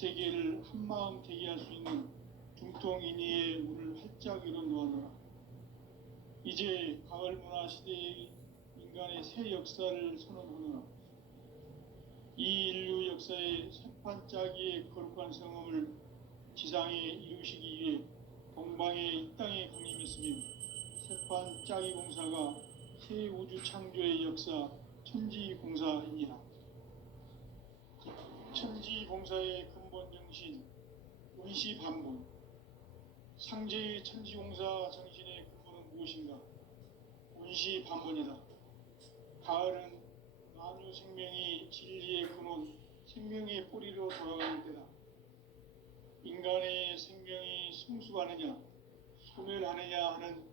세계를 한마음 되게 할 수 있는 중통인의의 문을 활짝 열어 놓아노라. 이제 가을 문화 시대의 인간의 새 역사를 선언하노라. 이 인류 역사의 새판짜기의 거룩한 성음을 지상에 이루시기 위해 동방의 이 땅에 강림했으며 새판짜기 공사가 새 우주 창조의 역사 천지공사이니라. 천지공사의 근본 정신 의시반본. 상제의 천지공사 정신의 근본은 무엇인가? 의시반본이다. 가을은 만유 생명이 진리의 근원, 생명의 뿌리로 돌아가는 때다. 인간의 생명이 성숙하느냐, 소멸하느냐 하는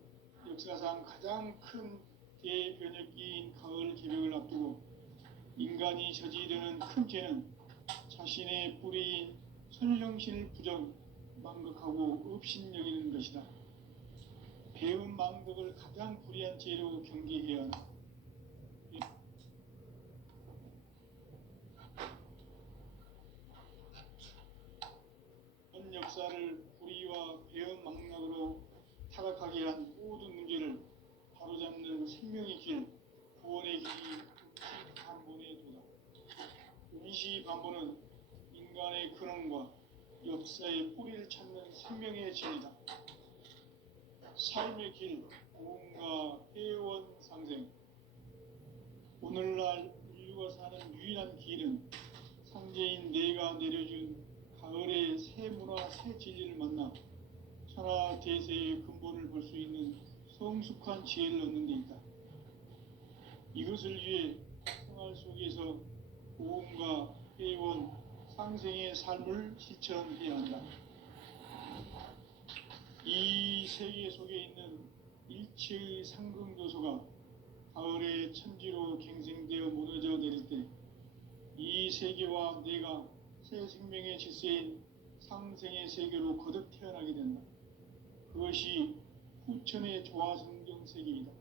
역사상 가장 큰 대변혁기인 가을 개벽을 앞두고 인간이 저지르는 큰 죄는 자신의 뿌리인 선령신을 부정, 망극하고 업신여기는 것이다. 배운 망극을 가장 불의한 죄로 경계해야 한다. 현 역사를 불의와 배운 망락으로 타락하게 한 모든 문제를 바로잡는 생명의 길, 구원의 길이 의시반본의 도다. 의시반본은 인간의 근원과 역사의 뿌리를 찾는 생명의 진이다. 삶의 길, 고음과 회원 상생. 오늘날 인류가 사는 유일한 길은 상제인 내가 내려준 가을의 새 문화, 새 진리를 만나 천하 대세의 근본을 볼 수 있는 성숙한 지혜를 얻는 데 있다. 이것을 위해 생활 속에서 고음과 회원, 상생의 삶을 실천해야 한다. 이 세계 속에 있는 일체의 상승교소가 가을의 천지로 갱생되어 무너져 내릴 때 이 세계와 내가 새 생명의 질서인 상생의 세계로 거듭 태어나게 된다. 그것이 후천의 조화성경 세계이다.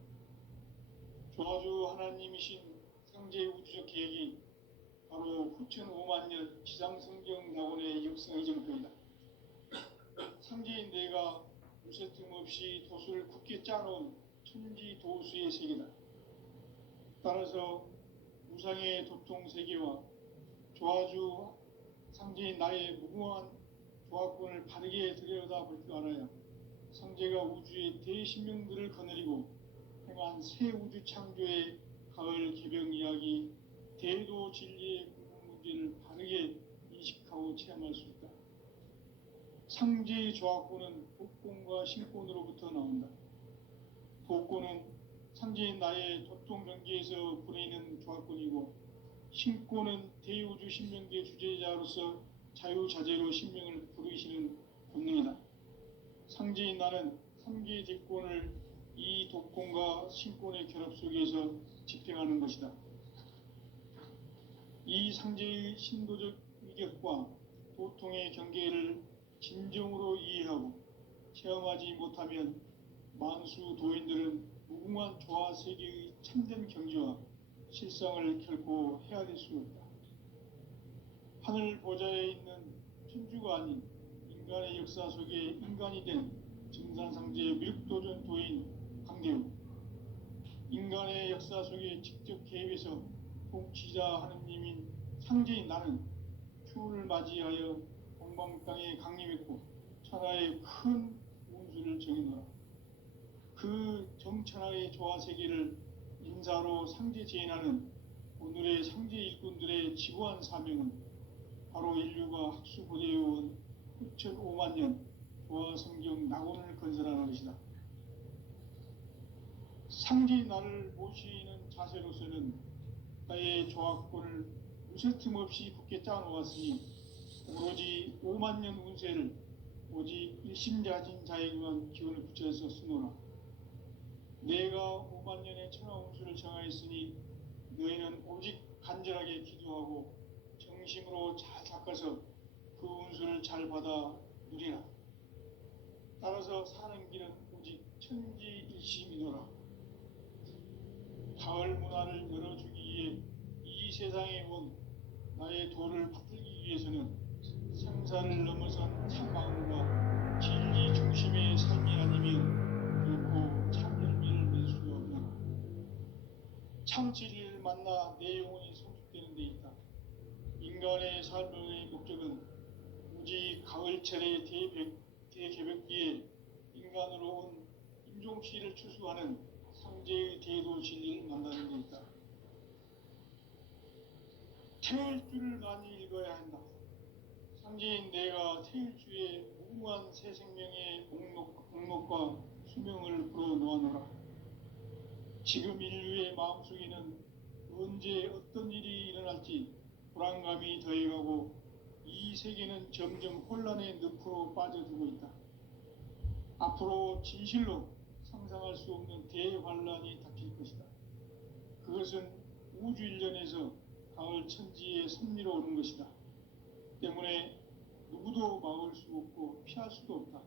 조화주 하나님이신 상제 우주적 계획이 바로 후천 5만 년 지상성경 낙원의 역사의 정표이다. 상제인 내가 무쇠 틈 없이 도수를 굳게 짜놓은 천지 도수의 세계다. 따라서 무상의 도통 세계와 조화주 상제인 나의 무궁한 조화권을 바르게 들여다볼 줄 알아야 상제가 우주의 대신명들을 거느리고 행한 새 우주 창조의 가을 개벽 이야기, 대도 진리의 궁극 문제를 바르게 인식하고 체험할 수 있다. 상제의 조화권은 복권과 신권으로부터 나온다. 복권은 상제인 나의 도통 경계에서 부리는 조화권이고, 신권은 대우주 신명계 주제자로서 자유자재로 신명을 부르시는 본능이다. 상제인 나는 3개의 대권을 이 독권과 신권의 결합 속에서 집행하는 것이다. 이 상제의 신도적 위격과 도통의 경계를 진정으로 이해하고 체험하지 못하면 만수 도인들은 무궁한 조화 세계의 참된 경지와 실상을 결코 헤아릴 수 없다. 하늘 보좌에 있는 천주가 아닌 인간의 역사 속에 인간이 된 증산상제의 미륵도전 도인 강대우, 인간의 역사 속에 직접 개입해서 통치자 하느님인 상제인 나는 추운을 맞이하여 동방 땅에 강림했고 천하의 큰 운수를 정해놓아 그 정천하의 조화 세계를 인사로 상제 제인하는 오늘의 상제 일꾼들의 지구한 사명은 바로 인류가 학수고대해온 후천 5만 년 조화 성경 낙원을 건설하는 것이다. 상제 나를 모시는 자세로서는 나의 조화권을 무쇠틈 없이 굳게 짜놓았으니 오로지 5만 년 운세를 오직 일심자진 자에게만 기운을 붙여서 쓰노라. 내가 5만 년의 천하 운수를 정하였으니 너희는 오직 간절하게 기도하고 정심으로 잘 닦아서 그 운수를 잘 받아 누리라. 따라서 사는 길은 오직 천지일심이노라. 가을 문화를 열어주기 위해 이 세상에 온 나의 도를 받들기 위해서는 생사를 넘어선 참마음과 진리 중심의 삶이 아니면 결코 참 열매를 맺을 수가 없노라. 참 진리를 만나 내 영혼이 성숙되는 데 있다. 인간의 삶의 목적은 오직 가을철의 대개벽기에 인간으로 온 인종씨를 추수하는 상제의 대도 진리를 만나는 데 있다. 태울 줄을 많이 읽어야 한다. 상제인 내가 태울 주의 무궁한 새 생명의 목록과 수명을 불어놓아노라. 지금 인류의 마음속에는 언제 어떤 일이 일어날지 불안감이 더해가고 이 세계는 점점 혼란의 늪으로 빠져들고 있다. 앞으로 진실로 상상할 수 없는 대환란이 닥칠 것이다. 그것은 우주 일련에서 가을 천지의 섭리로 오는 것이다. 때문에 누구도 막을 수 없고 피할 수도 없다.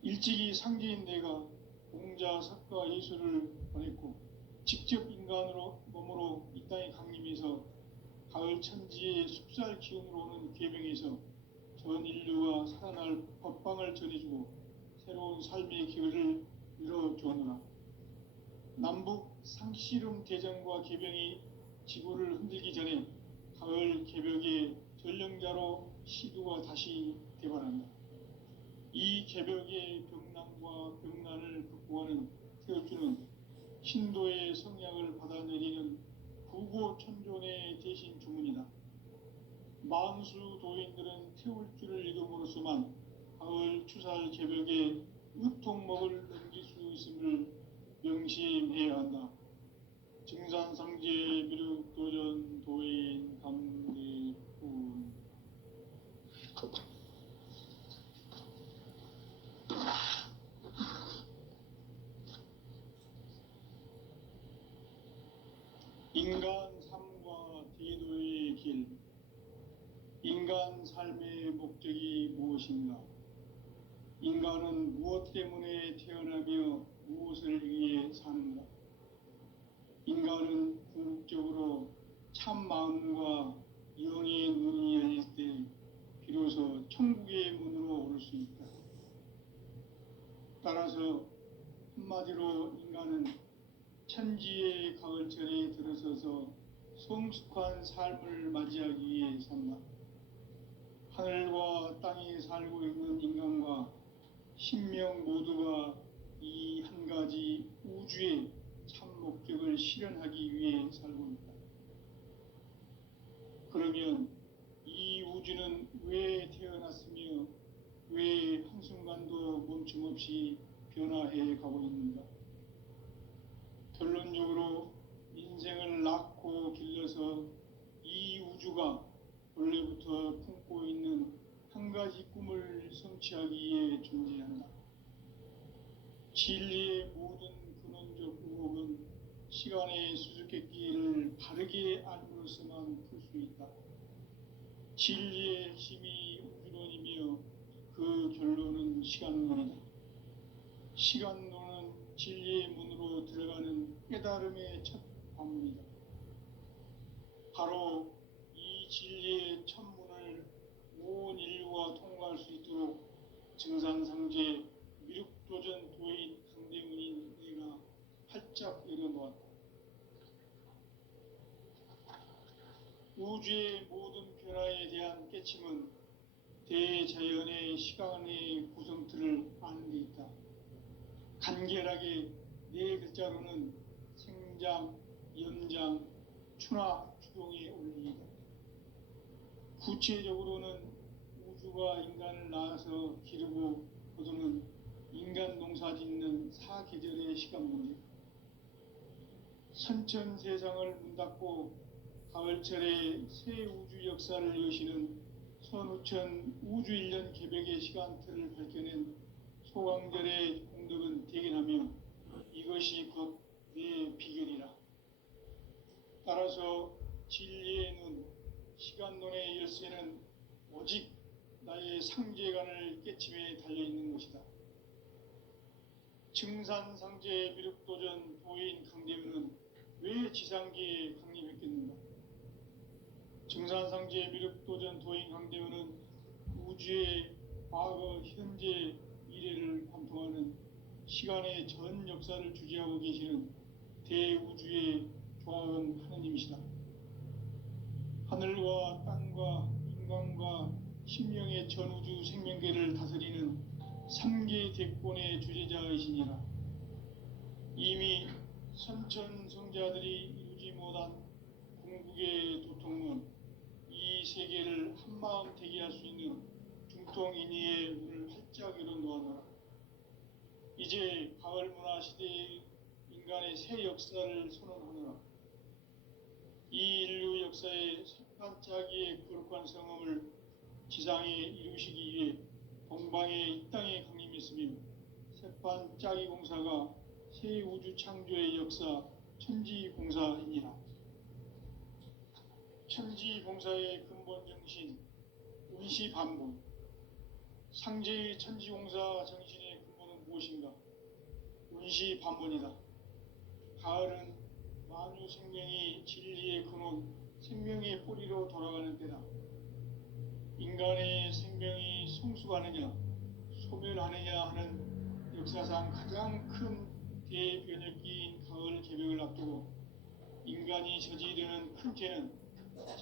일찍이 상제인 내가 공자, 석가, 예수를 보냈고 직접 인간으로 몸으로 이 땅에 강림해서 가을 천지의 숲살 기운으로 오는 계명에서 전 인류가 살아날 법방을 전해주고 새로운 삶의 기회를 열어주었노라. 남북 상씨름 대전과 계병이 지구를 흔들기 전에 가을 개벽의 전령자로 시두가 다시 대발한다. 이 개벽의 병난과 병난을 극복하는 태울주는 신도의 성약을 받아내리는 부고천존의 대신 주문이다. 만수 도인들은 태울주를 읽음으로써만 가을 추살 개벽의 으통목을 넘길 수 있음을 명심해야 한다. 증산상제 미륵도전 도인 감대군. 인간 삶과 대도의 길. 인간 삶의 목적이 무엇인가? 인간은 무엇 때문에 태어나며 무엇을 위해 사는가? 인간은 궁극적으로 참 마음과 영의 눈이 열릴 때 비로소 천국의 문으로 오를 수 있다. 따라서 한마디로 인간은 천지의 가을철에 들어서서 성숙한 삶을 맞이하기 위해 산다. 하늘과 땅에 살고 있는 인간과 신명 모두가 이 한 가지 우주의 참 목적을 실현하기 위해 살고 있다. 그러면 이 우주는 왜 태어났으며 왜 한순간도 멈춤없이 변화해 가고 있는가? 결론적으로 인생을 낳고 길러서 이 우주가 원래부터 품고 있는 한 가지 꿈을 성취하기 위해 존재한다. 진리의 모든 근원적 의혹은 시간의 수수께끼를 바르게 알므로서만 풀 수 있다. 진리의 핵심이 우주론이며 그 결론은 시간론이다. 시간론은 진리의 문으로 들어가는 깨달음의 첫 관문이다. 바로 이 진리의 첫 문을 온 인류가 통과할 수 있도록 증산상제 미륵도전 도인 강대문인 내가 활짝 열어놓았다. 우주의 모든 변화에 대한 깨침은 대자연의 시간의 구성틀을 아는 데 있다. 간결하게 네 글자로는 생장, 연장, 추나 추동의 원리이다. 구체적으로는 우주가 인간을 낳아서 기르고 거두는 인간 농사 짓는 사계절의 시간 문제, 선천 세상을 문 닫고 가을철에 새 우주 역사를 여시는 선우천 우주일년 개벽의 시간틀을 밝혀낸 소강절의 공덕은 대견하며 이것이 곧 내 비결이라. 따라서 진리의 눈, 시간론의 열쇠는 오직 나의 상제관을 깨침에 달려있는 것이다. 증산상제 미륵도전 도인 강대문은 왜 지상기에 강림했겠는가? 증산상제 미륵도전 도인 강대우는 우주의 과거, 현재, 미래를 관통하는 시간의 전 역사를 주재하고 계시는 대우주의 조화원 하느님이시다. 하늘과 땅과 인간과 신명의 전우주 생명계를 다스리는 삼계 대권의 주재자이시니라. 이미 선천성자들이 이루지 못한 궁극의 도통은 이 세계를 한마음 되게 할 수 있는 중통인의의 문을 활짝 열어놓아노라. 이제 가을 문화 시대의 인간의 새 역사를 선언하노라. 이 인류 역사의 반짝이의 거룩한 성음을 지상에 이루시기 위해 동방의 이 땅에 강림했으며 새반짝이 공사가 새 우주 창조의 역사 천지공사이니라. 천지공사의 근본 정신 운시반본. 상제의 천지공사 정신의 근본은 무엇인가? 운시반본이다. 가을은 만유 생명이 진리의 근원, 생명의 뿌리로 돌아가는 때다. 인간의 생명이 성숙하느냐, 소멸하느냐 하는 역사상 가장 큰 대변혁기인 가을 개벽을 앞두고 인간이 저지르는 큰 죄는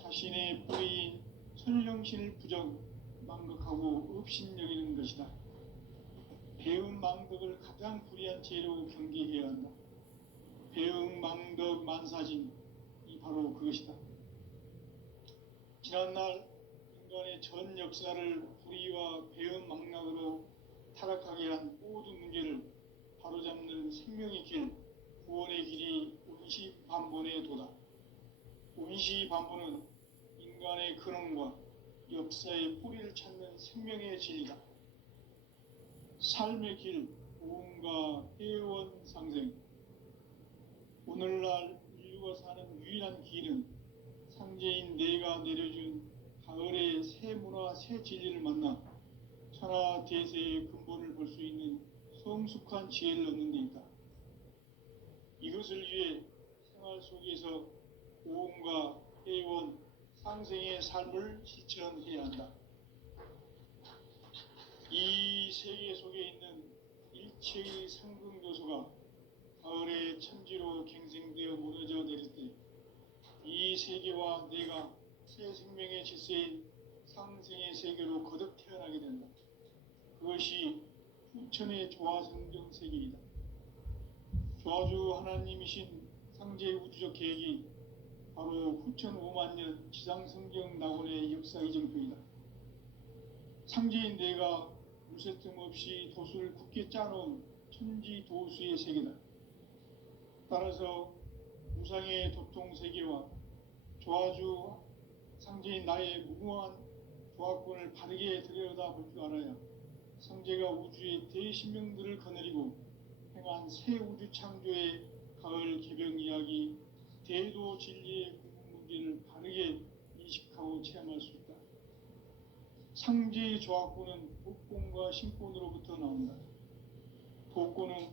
자신의 뿌리인 선령신을 부정, 망극하고 업신여기는 것이다. 배음 망덕을 가장 불의한 죄로 경계해야 한다. 배음 망덕 만사진이 바로 그것이다. 지난날 인간의 전 역사를 불의와 배음 망락으로 타락하게 한 모든 문제를 바로잡는 생명의 길, 구원의 길이 운시반본의 도다. 운시반본은 인간의 근원과 역사의 뿌리를 찾는 생명의 진리다. 삶의 길, 고음과 회원 상생. 오늘날 인류가 사는 유일한 길은 상제인 내가 내려준 가을의 새 문화, 새 진리를 만나 천하 대세의 근본을 볼 수 있는 성숙한 지혜를 얻는 데 있다. 이것을 위해 생활 속에서 고음과 회원, 상생의 삶을 실천해야 한다. 이 세계 속에 있는 일체의 상극 요소가 가을의 천지로 갱생되어 무너져 내릴 때 이 세계와 내가 새 생명의 질서인 상생의 세계로 거듭 태어나게 된다. 그것이 후천의 조화성경 세계이다. 조화주 하나님이신 상제의 우주적 계획이 바로 후천 5만 년 지상성경 낙원의 역사 이정표이다. 상제인 내가 무쇠 틈 없이 도수를 굳게 짜놓은 천지 도수의 세계다. 따라서 무상의 도통 세계와 조화주 상제인 나의 무궁한 조화권을 바르게 들여다볼 줄 알아야 상제가 우주의 대신명들을 거느리고 행한 새 우주 창조의 가을 개벽 이야기, 대도 진리의 궁극 문제를 바르게 인식하고 체험할 수 있다. 상제의 조화권은 복권과 신권으로부터 나온다. 복권은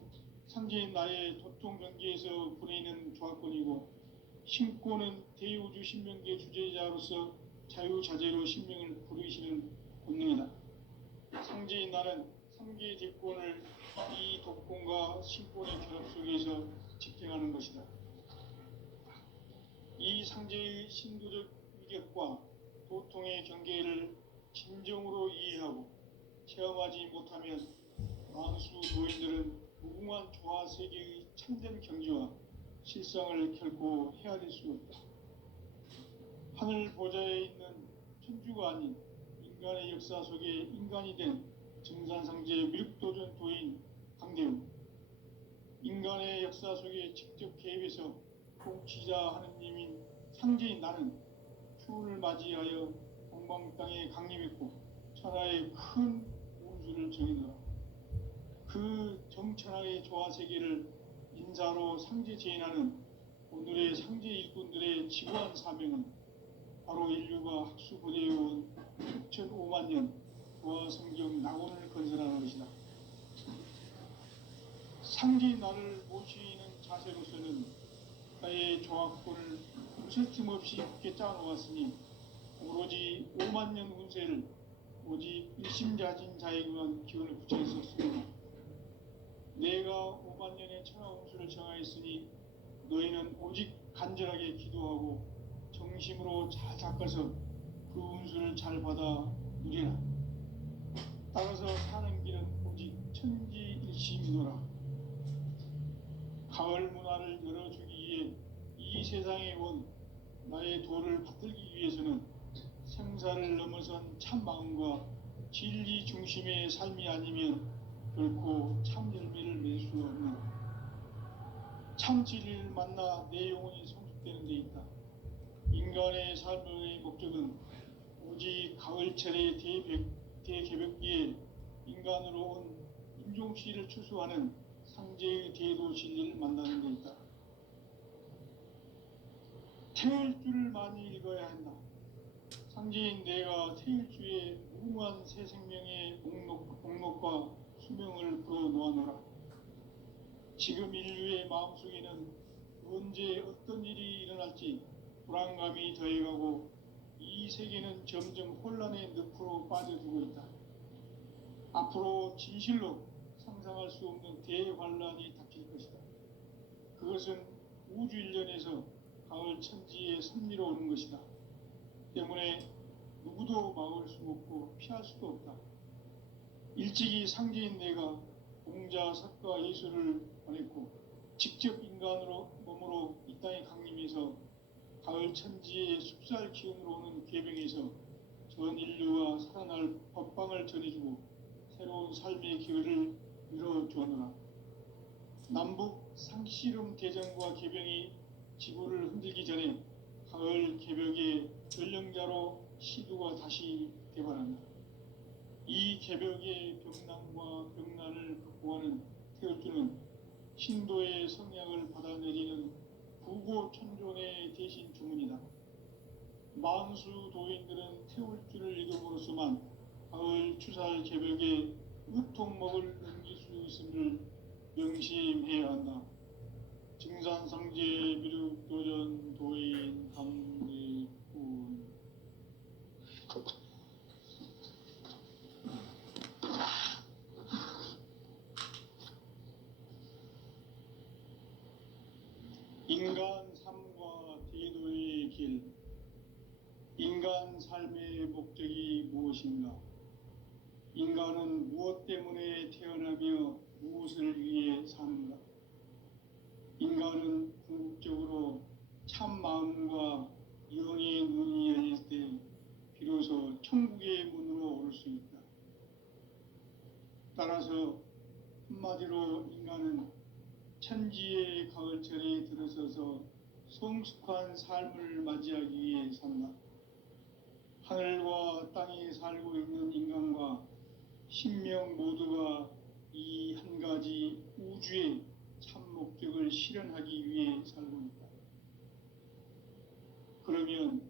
상제인 나의 도통 경계에서 부리는 조화권이고, 신권은 대우주 신명계 주제자로서 자유자재로 신명을 부르시는 본능이다. 상제인 나는 삼계의 대권을 이 독권과 신권의 결합 속에서 집행하는 것이다. 이 상제의 신도적 위격과 도통의 경계를 진정으로 이해하고 체험하지 못하면 만수 도인들은 무궁한 조화 세계의 참된 경지와 실상을 결코 헤아릴 수 없다. 하늘 보좌에 있는 천주가 아닌 인간의 역사 속에 인간이 된 증산상제 미륵도전 도인 강대우. 인간의 역사 속에 직접 개입해서 통치자 하느님인 상제인 나는 추운을 맞이하여 동방 땅에 강림했고 천하의 큰 운수를 정해놓아 그 정천하의 조화세계를 인자로 상제 재인하는 오늘의 상제 일꾼들의 지구한 사명은 바로 인류가 학수고대해온 6,500만 년 조화성경 낙원을 건설하는 것이다. 상제인 나를 모시는 자세로서는 나의 조화권을 무쇠 틈 없이 굳게 짜놓았으니 5만 년 운세를 오직 일심자진 자에게만 기원을 붙여 있었습니다. 내가 5만 년의 천하 운수를 정하였으니 너희는 오직 간절하게 기도하고 정심으로 잘 닦아서 그 운수를 잘 받아 누리라. 따라서 사는 길은 오직 천지일심이노라. 가을 문화를 열어주기 위해 이 세상에 온 나의 도를 받들기 위해서는 생사를 넘어선 참 마음과 진리 중심의 삶이 아니면 결코 참 열매를 맺을 수 없는 참 진리를 만나 내 영혼이 성숙되는 데 있다. 인간의 삶의 목적은 오직 가을철의 대개벽기에 인간으로 온 인종시를 추수하는 상제의 대도 진리를 만나는 데 있다. 태일주를 많이 읽어야 한다. 상제인 내가 태일주의 무궁한 새 생명의 목록과 수명을 풀어놓아노라. 지금 인류의 마음속에는 언제 어떤 일이 일어날지 불안감이 더해가고 이 세계는 점점 혼란의 늪으로 빠져들고 있다. 앞으로 진실로 상상할 수 없는 대환란이 닥칠 것이다. 그것은 우주 일련에서 가을 천지의 섭리로 오는 것이다. 때문에 누구도 막을 수 없고 피할 수도 없다. 일찍이 상제인 내가 공자, 석가, 예수를 보냈고 직접 인간으로 몸으로 이 땅에 강림해서 가을 천지의 숲살 기운으로 오는 궤병에서 전 인류와 살아날 법방을 전해주고 새로운 삶의 기회를 열어주었노라. 남북 상씨름 대전과 궤병이 지구를 흔들기 전에 가을 개벽의 전령자로 시두가 다시 대발한다. 이 개벽의 병난과 병난을 극복하는 태울주는 신도의 성향을 받아내리는 부고천존의 대신 주문이다. 만수 도인들은 태울주를 읽음으로써만 가을 추살 개벽의 의통목을 넘길 수 있음을 명심해야 한다. 증산상제 미륵도전 도인 감리꾼. 인간 삶과 대도의 길. 인간 삶의 목적이 무엇인가? 인간은 무엇 때문에 태어나며 무엇을 위해 사는가? 인간은 궁극적으로 참 마음과 영의 눈이 열릴 때 비로소 천국의 문으로 오를 수 있다. 따라서 한마디로 인간은 천지의 가을철에 들어서서 성숙한 삶을 맞이하기 위해 산다. 하늘과 땅에 살고 있는 인간과 신명 모두가 이 한 가지 우주의 참 목적을 실현하기 위해 살고 있다. 그러면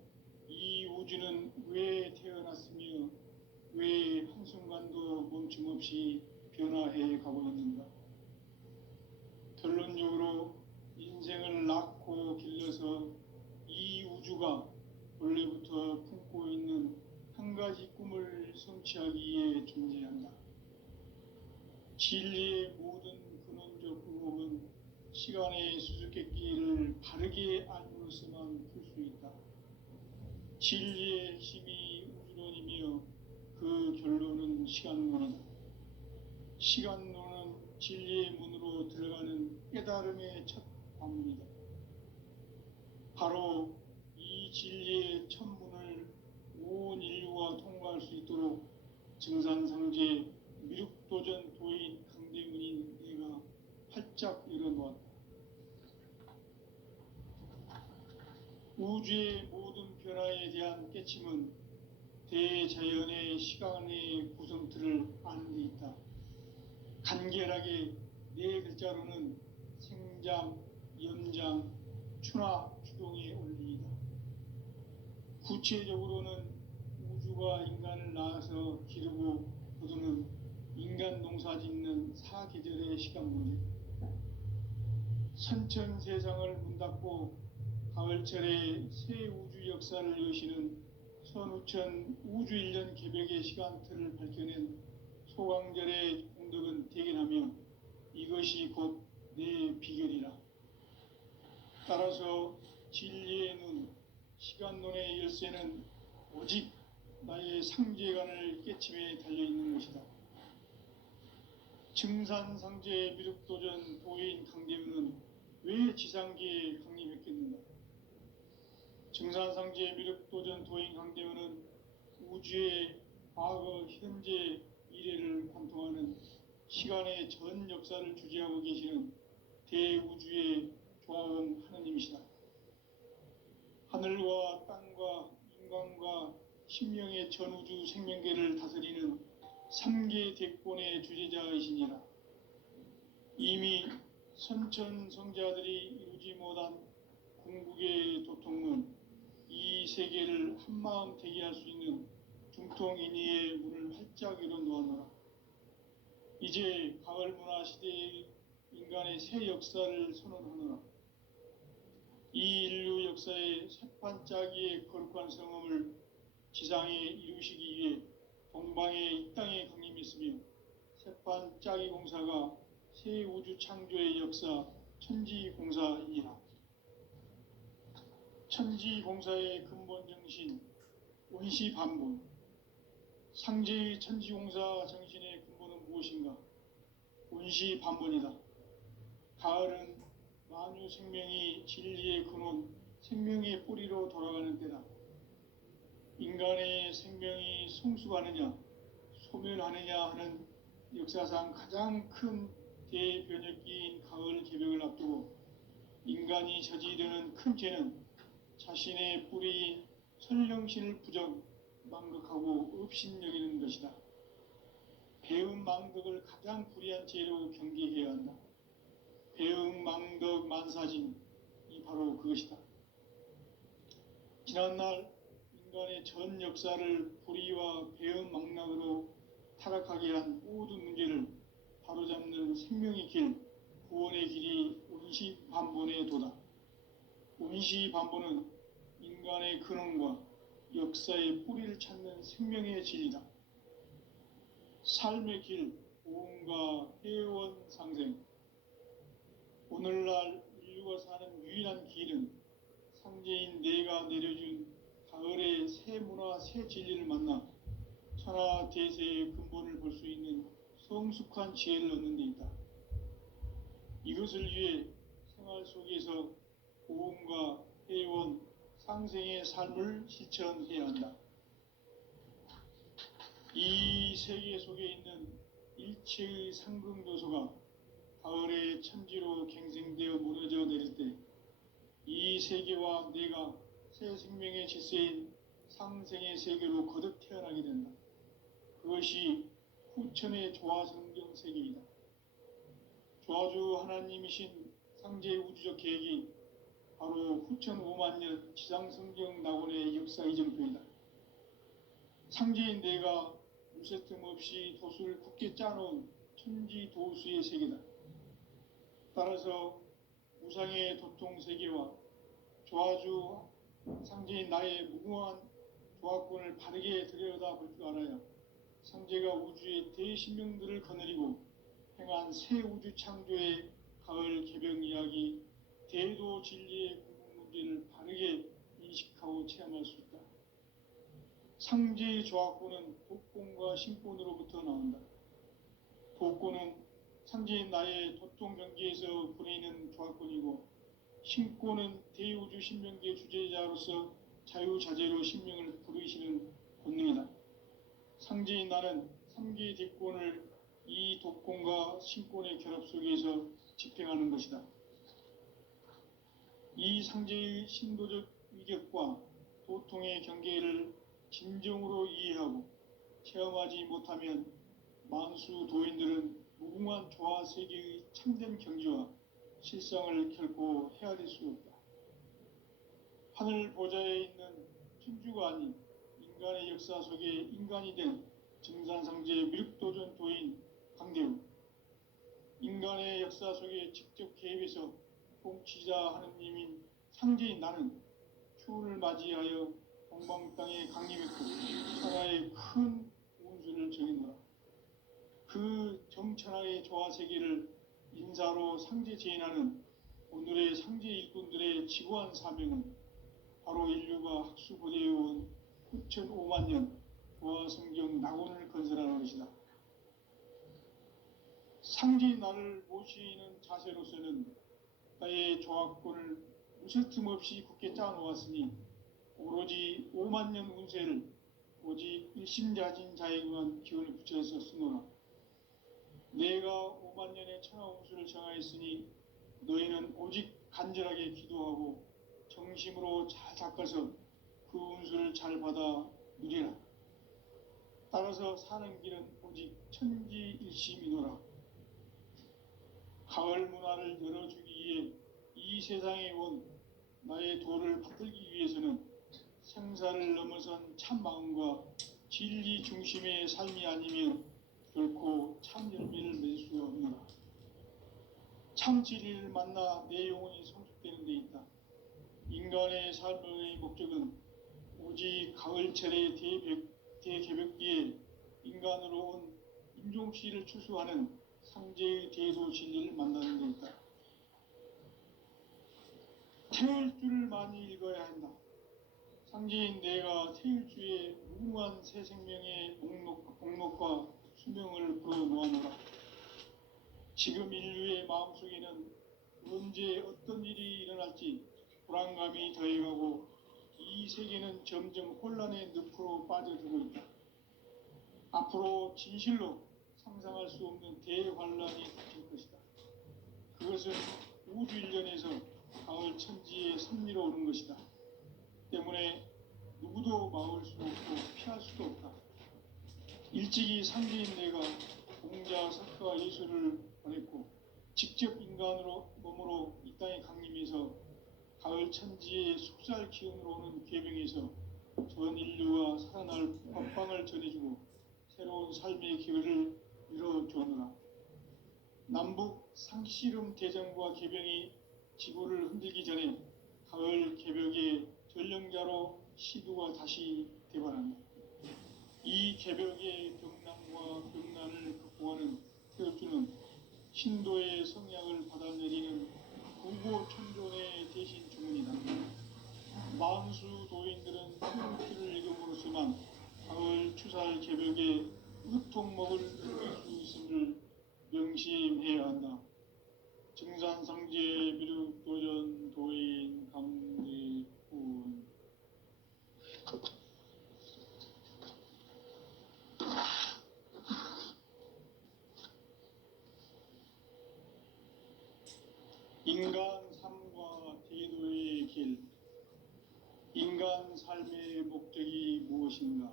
이 우주는 왜 태어났으며 왜 한순간도 멈춤없이 변화해 가고 있는가? 결론적으로 인생을 낳고 길러서 이 우주가 원래부터 품고 있는 한 가지 꿈을 성취하기 위해 존재한다. 진리의 모든 근원적 의혹은 시간의 수수께끼를 바르게 알므로서만 풀 수 있다. 진리의 핵심이 우주론이며 그 결론은 시간론이다. 시간론은 진리의 문으로 들어가는 깨달음의 첫 관문이다. 바로 이 진리의 첫 문을 온 인류가 통과할 수 있도록 증산상제 미륵도전 도인 강대문인 내가 활짝 열어놓았다. 우주의 모든 변화에 대한 깨침은 대자연의 시간의 구성틀을 아는 데 있다. 간결하게 네 글자로는 생장, 연장, 추나, 추동의 원리이다. 구체적으로는 우주가 인간을 낳아서 기르고 거두는 인간 농사 짓는 사계절의 시간 문제. 선천 세상을 문 닫고 가을철에 새 우주 역사를 여시는 선우천 우주 1년 개벽의 시간틀을 밝혀낸 소강절의 공덕은 대견하며 이것이 곧 내 비결이라. 따라서 진리의 눈, 시간론의 열쇠는 오직 나의 상제관을 깨침에 달려있는 것이다. 증산상제 미륵도전 도인 강대우는 왜 지상계에 강림했겠는가? 증산상제 미륵도전 도인 강대우는 우주의 과거, 현재, 미래를 관통하는 시간의 전 역사를 주재하고 계시는 대우주의 조화원 하느님이시다. 하늘과 땅과 인간과 신명의 전우주 생명계를 다스리는 3계 대권의 주재자이시니라. 이미 선천성자들이 이루지 못한 궁극의 도통은 이 세계를 한마음 되게 할 수 있는 중통인의의 문을 활짝 열어 놓아노라. 이제 가을 문화 시대의 인간의 새 역사를 선언하노라. 이 인류 역사의 새판짜기의 거룩한 성험을 지상에 이루시기 위해 동방의 이 땅에 강림했으며 새판짜기 공사가 새 우주 창조의 역사 천지공사이니라. 천지공사의 근본 정신 원시반본. 상제의 천지공사 정신의 근본은 무엇인가? 원시반본이다. 가을은 만유 생명이 진리의 근원, 생명의 뿌리로 돌아가는 때다. 인간의 생명이 성숙하느냐, 소멸하느냐 하는 역사상 가장 큰 대변혁기인 가을 개벽을 앞두고 인간이 저지르는 큰 죄는 자신의 뿌리인 설령신을 부정, 망극하고 업신여기는 것이다. 배음 망덕을 가장 불의한 죄로 경계해야 한다. 배음 망덕 만사진이 바로 그것이다. 지난날 인간의 전 역사를 불의와 배음 망락으로 타락하게 한 모든 문제를 바로잡는 생명의 길, 구원의 길이 원시반본의 도다. 원시반본은 인간의 근원과 역사의 뿌리를 찾는 생명의 진리다. 삶의 길, 보험과 회원 상생. 오늘날 인류가 사는 유일한 길은 상제인 내가 내려준 가을의 새 문화, 새 진리를 만나 천하 대세의 근본을 볼 수 있는 성숙한 지혜를 얻는 데 있다. 이것을 위해 생활 속에서 보험과 회원, 상생의 삶을 실천해야 한다. 이 세계 속에 있는 일체의 상승요소가 가을의 천지로 갱생되어 무너져 내릴 때 이 세계와 내가 새 생명의 질서인 상생의 세계로 거듭 태어나게 된다. 그것이 후천의 조화성경 세계이다. 조화주 하나님이신 상제의 우주적 계획이 바로 후천 5만년 지상성경 낙원의 역사 이정표이다. 상제인 내가 무쇠틈 없이 도수를 굳게 짜놓은 천지도수의 세계다. 따라서 무상의 도통세계와 조화주 상제인 나의 무궁한 조화권을 바르게 들여다볼 줄 알아야 상제가 우주의 대신명들을 거느리고 행한 새 우주 창조의 가을 개벽 이야기, 대도 진리의 궁극 문제를 바르게 인식하고 체험할 수 있다. 상제의 조화권은 독권과 신권으로부터 나온다. 독권은 상제인 나의 도통 경계에서 보내는 조화권이고, 신권은 대우주 신명계 주제자로서 자유자재로 신명을 부르시는 권능이다. 상제인 나는 3계 대권을 이 독권과 신권의 결합 속에서 집행하는 것이다. 이 상제의 신도적 위격과 도통의 경계를 진정으로 이해하고 체험하지 못하면 만수 도인들은 무궁한 조화 세계의 참된 경지와 실상을 결코 헤아릴 수 없다. 하늘 보좌에 있는 천주가 아닌 인간의 역사 속에 인간이 된 증산상제 미륵도전 도인 강대우. 인간의 역사 속에 직접 개입해서 통치자 하느님인 상제인 나는 추운을 맞이하여 동방 땅에 강림했고 천하의 큰 운수를 정했노라. 그 정천하의 조화세계를 인사로 상제 제인하는 오늘의 상제 일꾼들의 지구한 사명은 바로 인류가 학수고대해온 9,500만 년 조화성경 낙원을 건설하는 것이다. 상제의 나를 모시는 자세로서는 나의 조합권을 무쇠틈 없이 굳게 짜놓았으니 오로지 5만 년 운세를 오직 일심자진 자에게만 기운을 붙여서 쓰노라. 내가 5만 년의 천하 운수를 정하였으니 너희는 오직 간절하게 기도하고 정심으로 잘 닦아서 그 운수를 잘 받아 누리라. 따라서 사는 길은 오직 천지일심이노라. 가을 문화를 열어주기 위해 이 세상에 온 나의 도를 받들기 위해서는 생사를 넘어선 참 마음과 진리 중심의 삶이 아니면 결코 참 열매를 맺을 수가 없노라. 참 진리를 만나 내 영혼이 성숙되는 데 있다. 인간의 삶의 목적은 오직 가을철의 대개벽기에 인간으로 온 인종씨를 추수하는 상제의 대도 진리를 만나는 데 있다. 태을 줄을 많이 읽어야 한다. 상제인 내가 태일주의 무궁한 새 생명의 목록과 수명을 풀어놓아노라. 지금 인류의 마음속에는 언제 어떤 일이 일어날지 불안감이 더해가고 이 세계는 점점 혼란의 늪으로 빠져들고 있다. 앞으로 진실로 상상할 수 없는 대환란이 닥칠 것이다. 그것은 우주 일련에서 가을 천지의 섭리로 오는 것이다. 때문에 누구도 막을 수 없고 피할 수도 없다. 일찍이 상제인 내가 공자, 석가, 예수를 보냈고 직접 인간으로 몸으로 이 땅에 강림해서 가을 천지의 숙살 기운으로 오는 괴병에서 전 인류가 살아날 법방을 전해주고 새로운 삶의 기회를 이뤄주었노라. 남북 상씨름 대전과 개병이 지구를 흔들기 전에 가을 개벽의 전령자로 시두가 다시 대발한다. 이 개벽의 병난과 병난을 극복하는 태엽주는 신도의 성향을 받아내리는 구고천존의 대신 주문이다. 만수 도인들은 태엽주를 읽음으로써만 가을 추살 개벽의 으통목을 느낄 수 있음을 명심해야 한다. 증산상제 비륵 도전 도인 강대군. 인간 삶과 대도의 길. 인간 삶의 목적이 무엇인가?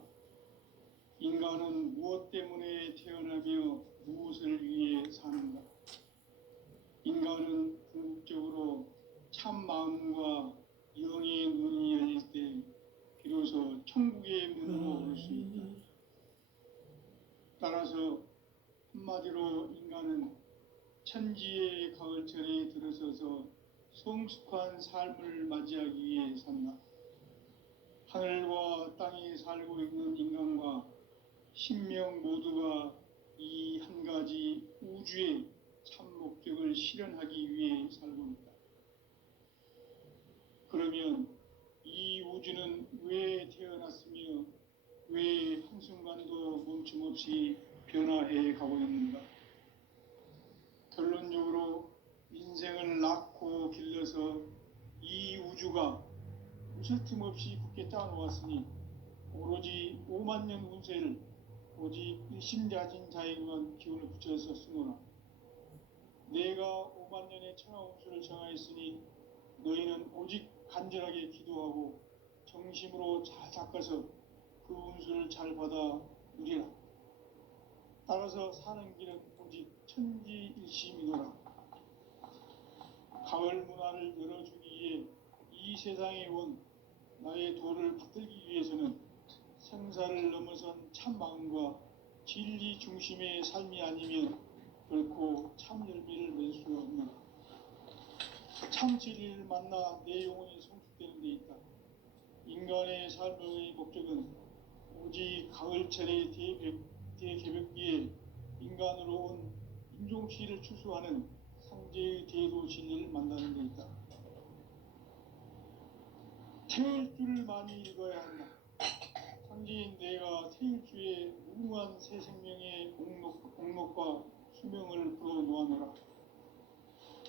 인간은 무엇 때문에 태어나며 무엇을 위해 사는가? 인간은 궁극적으로 참 마음과 영의 눈이 열릴 때 비로소 천국의 문으로 오를 수 있다. 따라서 한마디로 인간은 천지의 가을철에 들어서서 성숙한 삶을 맞이하기 위해 산다. 하늘과 땅에 살고 있는 인간과 신명 모두가 이 한 가지 우주의 참 목적을 실현하기 위해 살고 있다. 그러면 이 우주는 왜 태어났으며 왜 한순간도 멈춤없이 변화해 가고 있는가? 결론적으로 인생을 낳고 길러서 이 우주가 무쇠틈 없이 굳게 짜놓았으니 오로지 5만 년 운세를 오직 일심자진 자에게만 기운을 붙여서 쓰노라. 내가 5만 년의 천하 운수를 정하였으니 너희는 오직 간절하게 기도하고 정심으로 잘 닦아서 그 운수를 잘 받아 누리라. 따라서 사는 길은 오직 천지일심이노라. 가을 문화를 열어주기 위해 이 세상에 온 나의 도를 받들기 위해서는 생사를 넘어선 참 마음과 진리 중심의 삶이 아니면 결코 참 열매를 맺을 수가 없노라. 참 진리를 만나 내 영혼이 성숙되는 데 있다. 인간의 삶의 목적은 오직 가을철의 대개벽기에 인간으로 온 인종치를 추수하는 상제의 대도 진리를 만나는 데 있다. 태울 줄을 많이 읽어야 한다. 상제인 내가 태울 주의 무궁한 새 생명의 공록과 수명을 불어놓아노라.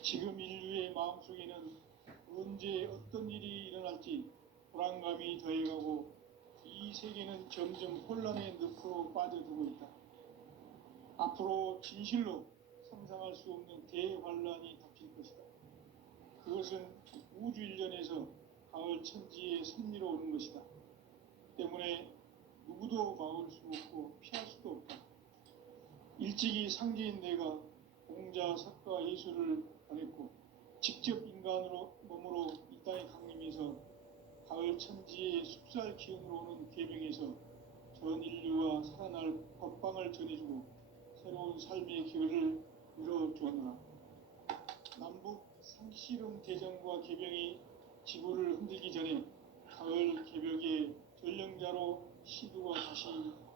지금 인류의 마음속에는 언제 어떤 일이 일어날지 불안감이 더해가고 이 세계는 점점 혼란의 늪으로 빠져들고 있다. 앞으로 진실로 상상할 수 없는 대환란이 닥칠 것이다. 그것은 우주 일련에서 가을 천지의 섭리로 오는 것이다. 때문에 누구도 막을 수 없고 피할 수도 없다. 일찍이 상제인 내가 공자, 석가, 예수를 보냈고 직접 인간으로 몸으로 이 땅에 강림해서 가을 천지의 숲살 기운으로 오는 계명에서 전 인류와 살아날 법방을 전해주고 새로운 삶의 기회를 이뤄주었노라. 남북 상씨름 대전과 개병이 지구를 흔들기 전에 가을 개벽의 전령자로 시두가 다시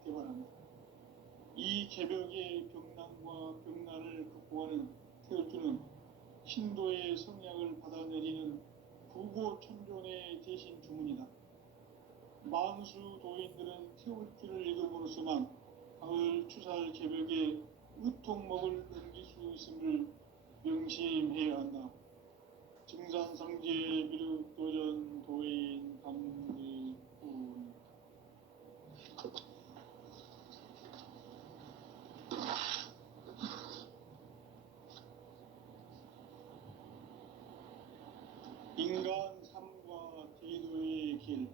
대발한다. 이 개벽의 병난과 병난을 극복하는 태울주는 신도의 성약을 받아내리는 구고천존의 대신 주문이다. 만수 도인들은 태울주를 읽음으로써만 가을 추살 개벽의 의통목을 넘길 수 있음을 명심해야 한다. 증산상제 미륵도전 도인 감리꾼. 인간 삶과 대도의 길.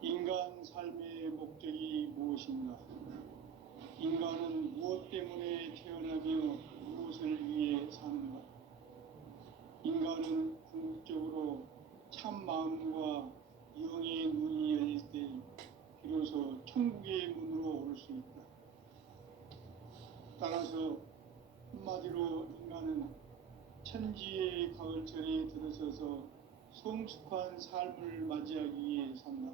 인간 삶의 목적이 무엇인가? 인간은 무엇 때문에 태어나며 무엇을 위해 사는가? 인간은 궁극적으로 참 마음과 영의 문이 열릴 때 비로소 천국의 문으로 오를 수 있다. 따라서 한마디로 인간은 천지의 가을철에 들어서서 성숙한 삶을 맞이하기 위해 산다.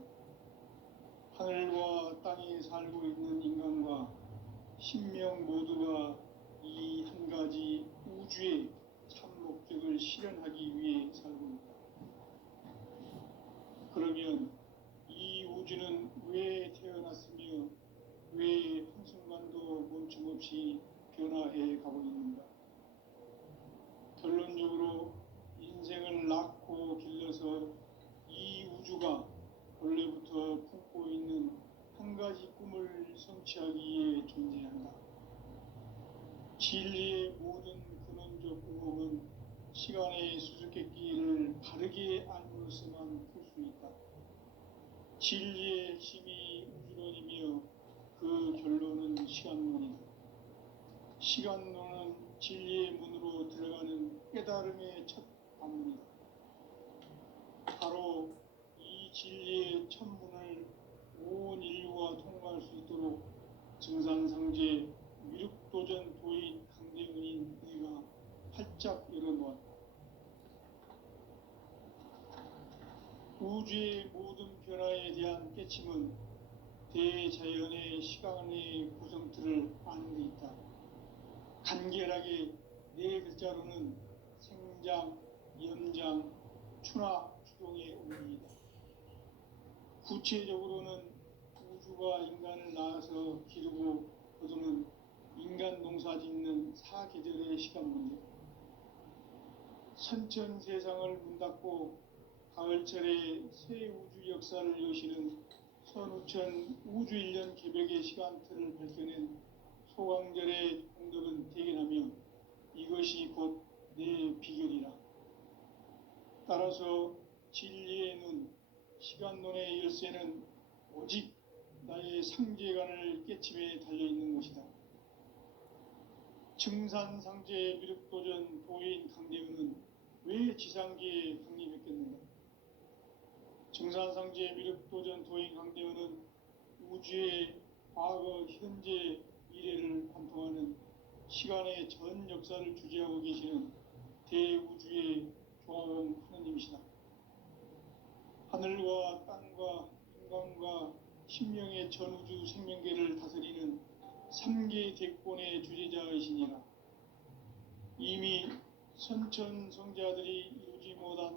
하늘과 땅에 살고 있는 인간과 신명 모두가 이 한 가지 우주의 참 목적을 실현하기 위해 살고 있다. 그러면 이 우주는 왜 태어났으며 왜 한순간도 멈춤없이 변화해 가고 있는가? 결론적으로 인생을 낳고 길러서 이 우주가 원래부터 품고 있는 한 가지 꿈을 성취하기 위해 존재한다. 진리의 모든 근원적 의혹은 시간의 수수께끼를 바르게 알므로서만 풀 수 있다. 진리의 핵심이 우주론이며 그 결론은 시간론이다. 시간론은 진리의 문으로 들어가는 깨달음의 첫 방문이다. 바로 이 진리의 첫 문을 온 인류가 통과할 수 있도록 증산상제 미륵도전 도인 강대은인 네가 활짝 열어놓았다. 우주의 모든 변화에 대한 깨침은 대자연의 시간의 구성틀을 아는 데 있다. 간결하게 네 글자로는 생장, 연장, 추나 추동의 원리이다. 구체적으로는 우주가 인간을 낳아서 기르고 거두는 인간 농사 짓는 사계절의 시간 문제. 선천 세상을 문 닫고 가을철에 새 우주 역사를 여시는 선우천 우주 1년 개벽의 시간틀을 밝혀낸 소강절의 공덕은 대견하며 이것이 곧 내 비결이라. 따라서 진리의 눈, 시간론의 열쇠는 오직 나의 상제관을 깨침에 달려있는 것이다. 증산상제 미륵도전 도인 강대은은 왜 지상계에 강림했겠는가? 증산상제 미륵도전 도인 강대은은 우주의 과거, 현재, 미래를 관통하는 시간의 전 역사를 주재하고 계시는 대우주의 조화원 하느님이시다. 하늘과 땅과 인간과 신명의 전우주 생명계를 다스리는 삼계 대권의 주제자이시니라. 이미 선천성자들이 이루지 못한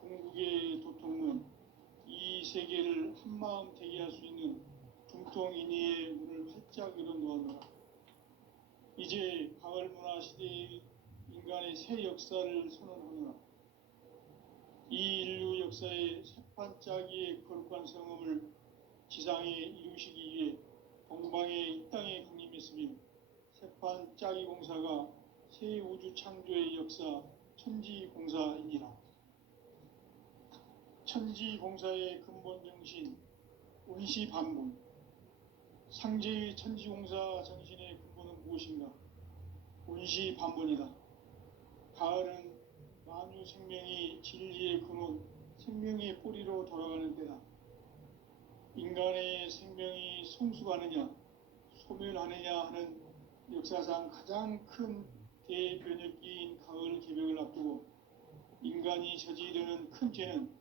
궁극의 도통은 이 세계를 한마음 되게 할 수 있는 중통인의의 문을 활짝 열어놓았노라. 이제 가을 문화 시대의 인간의 새 역사를 선언하노라. 이 인류 역사의 새반짝이의 거룩한 성음을 지상에 이루시기 위해 동방의 이 땅에 강림했으며 새반짝이 공사가 새 우주 창조의 역사 천지공사이니라. 천지공사의 근본 정신 운시반분. 상제의 천지공사 정신의 근본은 무엇인가? 운시반분이다. 가을은 만유 생명이 진리의 근원, 생명의 뿌리로 돌아가는 때다. 인간의 생명이 성숙하느냐, 소멸하느냐 하는 역사상 가장 큰 대변혁기인 가을 개벽을 앞두고 인간이 저지르는 큰 죄는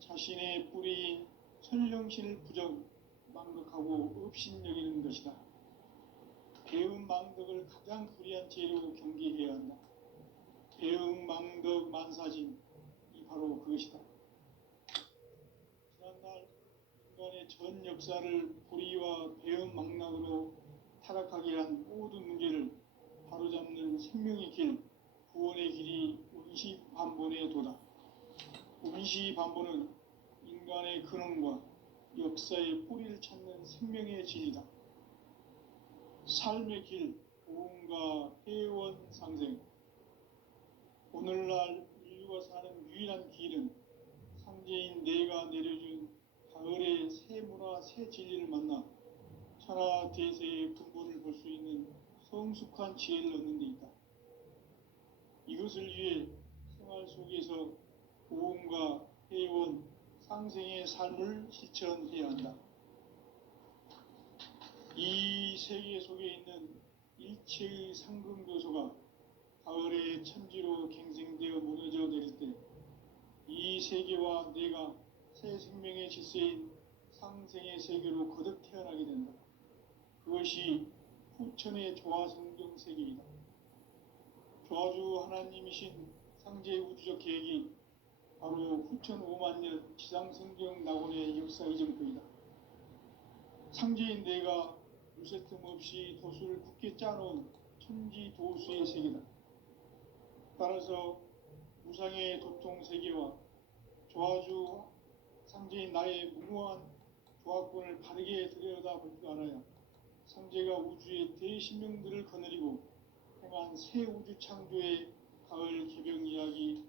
자신의 뿌리인 선령신을 부정, 망덕하고 업신여기는 것이다. 배은망덕을 가장 불의한 죄로 경계해야 한다. 배은망덕 만사진, 이 바로 그것이다. 지난날 인간의 전 역사를 불의와 배은망락으로 타락하게 한 모든 문제를 바로잡는 생명의 길, 구원의 길이 운시반본의 도다. 운시반본은 인간의 근원과 역사의 뿌리를 찾는 생명의 진리다. 삶의 길, 고음과 회원 상생. 오늘날 인류가 사는 유일한 길은 상제인 내가 내려준 가을의 새 문화, 새 진리를 만나 천하 대세의 근본을 볼 수 있는 성숙한 지혜를 얻는 데 있다. 이것을 위해 생활 속에서 고음과 회원, 상생의 삶을 실천해야 한다. 이 세계 속에 있는 일체의 상금교소가 가을의 천지로 갱생되어 무너져 내릴 때 이 세계와 내가 새 생명의 질서인 상생의 세계로 거듭 태어나게 된다. 그것이 후천의 조화성경 세계이다. 조화주 하나님이신 상제의 우주적 계획이 바로 후천 5만 년 지상성경 낙원의 역사 이정표이다. 상제인 내가 무쇠틈 없이 도수를 굳게 짜놓은 천지도수의 세계다. 따라서 무상의 도통 세계와 조화주 상제인 나의 무모한 조화권을 바르게 들여다볼 줄 알아야 상제가 우주의 대신명들을 거느리고 행한 새 우주 창조의 가을 개벽 이야기,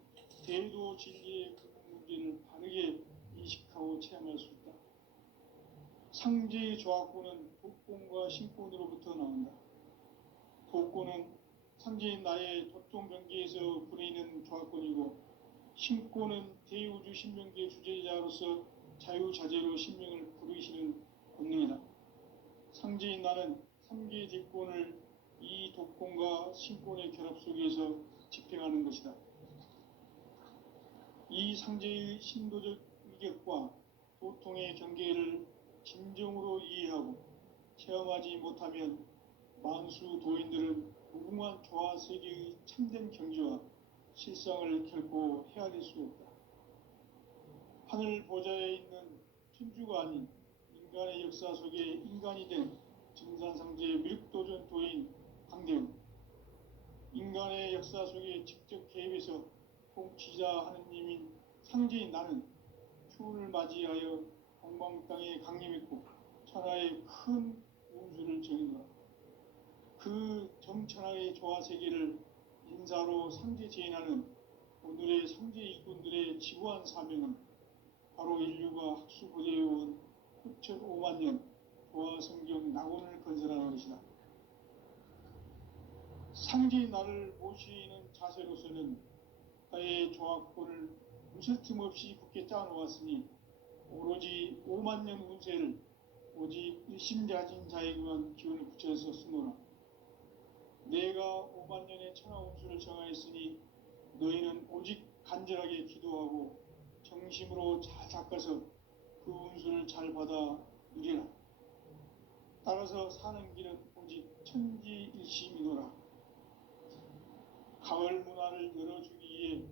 대도 진리의 근본 문제를 바르게 인식하고 체험할 수 있다. 상제의 조화권은 독권과 신권으로부터 나온다. 독권은 상제인 나의 도통 경계에서 부리는 조화권이고, 신권은 대우주 신명계 주제자로서 자유자재로 신명을 부르시는 권능이다. 상제인 나는 3개 뒷권을 이 독권과 신권의 결합 속에서 집행하는 것이다. 이 상제의 신도적 위격과 도통의 경계를 진정으로 이해하고 체험하지 못하면 만수 도인들은 무궁한 조화 세계의 참된 경지와 실상을 결코 헤아릴 수 없다. 하늘 보좌에 있는 천주가 아닌 인간의 역사 속에 인간이 된 증산상제의 밀도전 도인 강대훈, 인간의 역사 속에 직접 개입해서 통치자 하느님인 상제인 나는 추운을 맞이하여 동방 땅에 강림했고 천하의 큰 운수를 정의노라. 그 정천하의 조화 세계를 인사로 상제 제인하는 오늘의 상제 일꾼들의 지구한 사명은 바로 인류가 학수고대해온 후천 5만 년 조화 성경 낙원을 건설하는 것이다. 상제의 나를 모시는 자세로서는 나의 조화권을 무쇠 틈 없이 굳게 짜놓았으니 오로지 5만 년 운세를 오직 일심자진 자에게만 기운을 붙여서 쓰노라. 내가 5만 년의 천하 운수를 정하였으니 너희는 오직 간절하게 기도하고 정심으로 잘 닦아서 그 운수를 잘 받아 누리라. 따라서 사는 길은 오직 천지일심이노라. 가을 문화를 열어주기 위해